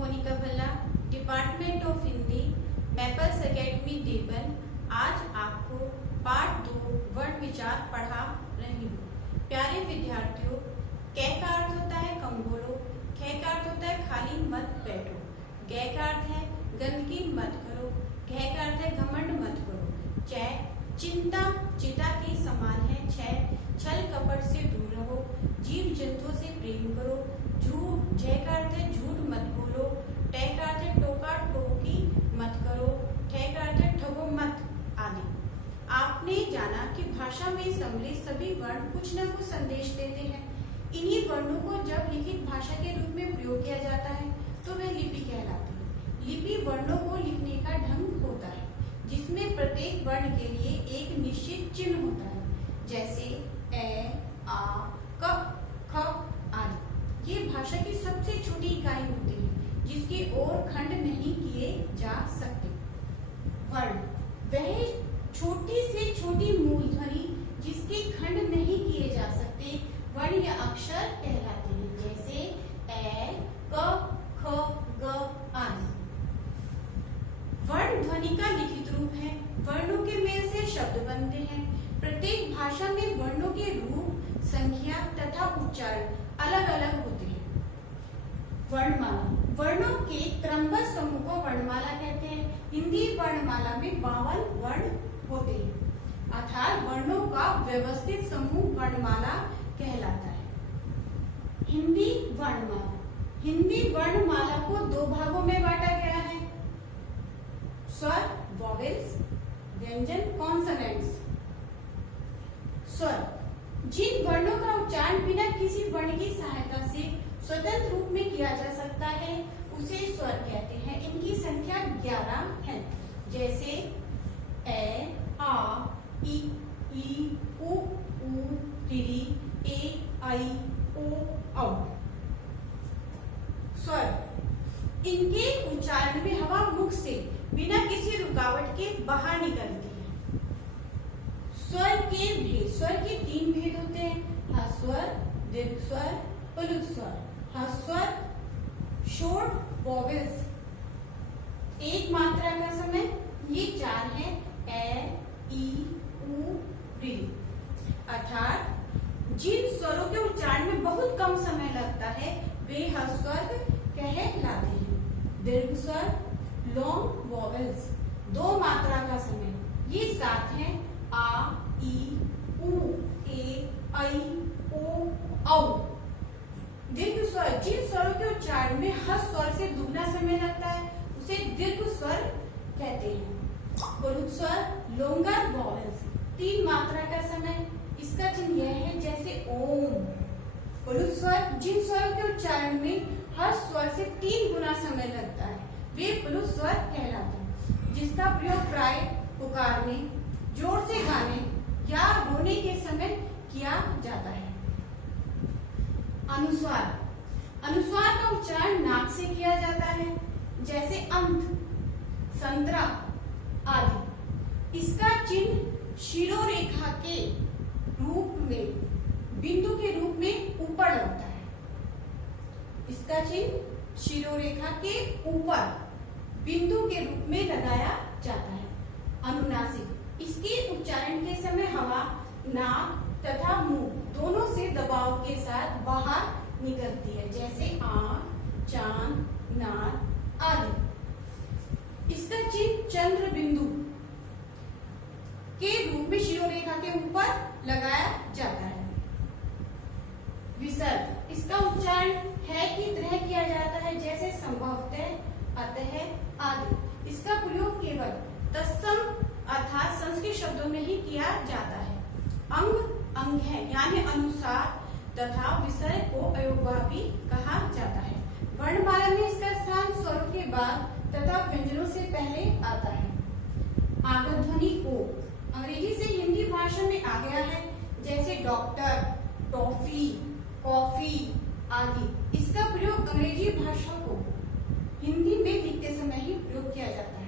Monika Bhalla, department of Hindi, maples academy Devan. आज आपको part 2 वर्ण विचार पढ़ा रही हूँ। प्यारे विद्यार्थियों, कै का अर्थ होता है कम बोलो, खे का अर्थ होता है खाली मत बैठो, गै का अर्थ है गंदगी मत करो, घै का अर्थ है घमंड मत करो, चै चिंता चिता के समान है, छह छल कपट से दूर रहो, जीव जंतुओं से प्रेम करो, झूठ जय का अर्थ है झूठ मत बोलो, टै का अर्थ है टोका टोकी मत करो, ठे का अर्थ है ठगो मत आदि। आपने जाना कि भाषा में सम्मिलित सभी वर्ण कुछ न कुछ संदेश देते हैं। इन्हीं वर्णों को जब लिखित भाषा के रूप में प्रयोग किया जाता है तो वह लिपि कहलाती है। लिपि वर्णों को लिखने का ढंग होता है जिसमें प्रत्येक वर्ण के लिए एक निश्चित चिन्ह होता है, जैसे ए, आ, क, ख आदि। ये भाषा की सबसे छोटी इकाई होती है जिसके और खंड नहीं किए जा सकते। वर्ण वह छोटी से छोटी मूलध्वनि जिसके खंड नहीं किए जा सकते वर्ण या अक्षर कहलाते हैं, जैसे ए, क, ख, ग आदि। वर्ण ध्वनि का लिखित रूप है। वर्णों के मेल से शब्द बनते हैं। प्रत्येक भाषा में वर्णों के रूप, संख्या तथा उच्चारण अलग अलग होते हैं। वर्णमाला वर्णों के क्रमबद्ध समूह को वर्णमाला कहते हैं। हिंदी वर्णमाला में 52 वर्ण होते हैं, अर्थात वर्णों का व्यवस्थित समूह वर्णमाला कहलाता है। हिंदी वर्णमाला हिंदी वर्णमाला को 2 भागों में बांटा गया है, स्वर वॉवेल्स, व्यंजन कॉन्सोनेंट्स। स्वर जिन वर्णों का उच्चारण बिना किसी वर्ण की सहायता से स्वतंत्र रूप में किया जा सकता है उसे स्वर कहते हैं। इनकी संख्या 11 है, जैसे ए, आ, ई, उ, री, ए, आई, ओ, औ। स्वर इनके उच्चारण में हवा मुख से बिना किसी रुकावट के बाहर निकलती है। स्वर के भेद स्वर के 3 भेद होते हैं, ह्रस्वर, दीर्घ स्वर, प्लुत स्वर। ह्रस्वर शॉर्ट वॉवेल्स, एक मात्रा का समय, ये 4 है, ए, ई, उ, री। अर्थात जिन स्वरों के उच्चारण में बहुत कम समय लगता है वे ह्रस्वर कहलाते हैं। दीर्घ स्वर लॉन्ग वॉवेल्स, 2 मात्रा का समय, ये 7 है, आ, ई, उ, ए, आई, ओ, औ। दीर्घ स्वर जिन स्वरों के उच्चारण में ह्रस्व स्वर से दुगना समय लगता है उसे दीर्घ स्वर कहते हैं। प्लुत स्वर लोंगर वॉवेल्स, 3 मात्रा का समय, इसका चिन्ह यह है जैसे ओम। प्लुत स्वर जिन स्वरों के उच्चारण में ह्रस्व स्वर से 3 गुना समय लगता है वे प्लुत स्वर कहलाते हैं, जिसका प्रयोग प्राय पुकारने, जोर से गाने या रोने के समय किया जाता है। अनुस्वार अनुस्वार का उच्चारण नाक से किया जाता है, जैसे अंत, संतरा आदि। इसका चिन्ह शिरोरेखा के रूप में, बिंदु के रूप में ऊपर लगता है। इसका चिन्ह शिरोरेखा के ऊपर बिंदु के रूप में लगाया जाता है। अनुनासिक इसके उच्चारण के समय हवा नाक तथा मुंह दोनों से दबाव के साथ बाहर निकलती है, जैसे आंख, चांद, नाक आदि। इसका चिन्ह चंद्र बिंदु के रूप में शिरोरेखा के ऊपर लगाया जाता है। विसर्ग इसका उच्चारण है की तरह किया जाता है, जैसे संभवतः, अतः आदि। इसका प्रयोग केवल तत्सम अर्थात संस्कृत शब्दों में ही किया जाता है। अंग अंग है यानी अनुसार तथा विसर्ग को अयोगवाही कहा जाता है। वर्णमाला में इसका स्थान स्वरों के बाद तथा व्यंजनों से पहले आता है। आगत ध्वनि ओ अंग्रेजी से हिंदी भाषा में आ गया है, जैसे डॉक्टर, टॉफी, कॉफी आदि। इसका प्रयोग अंग्रेजी भाषा को हिंदी में लिखते समय ही प्रयोग किया जाता है।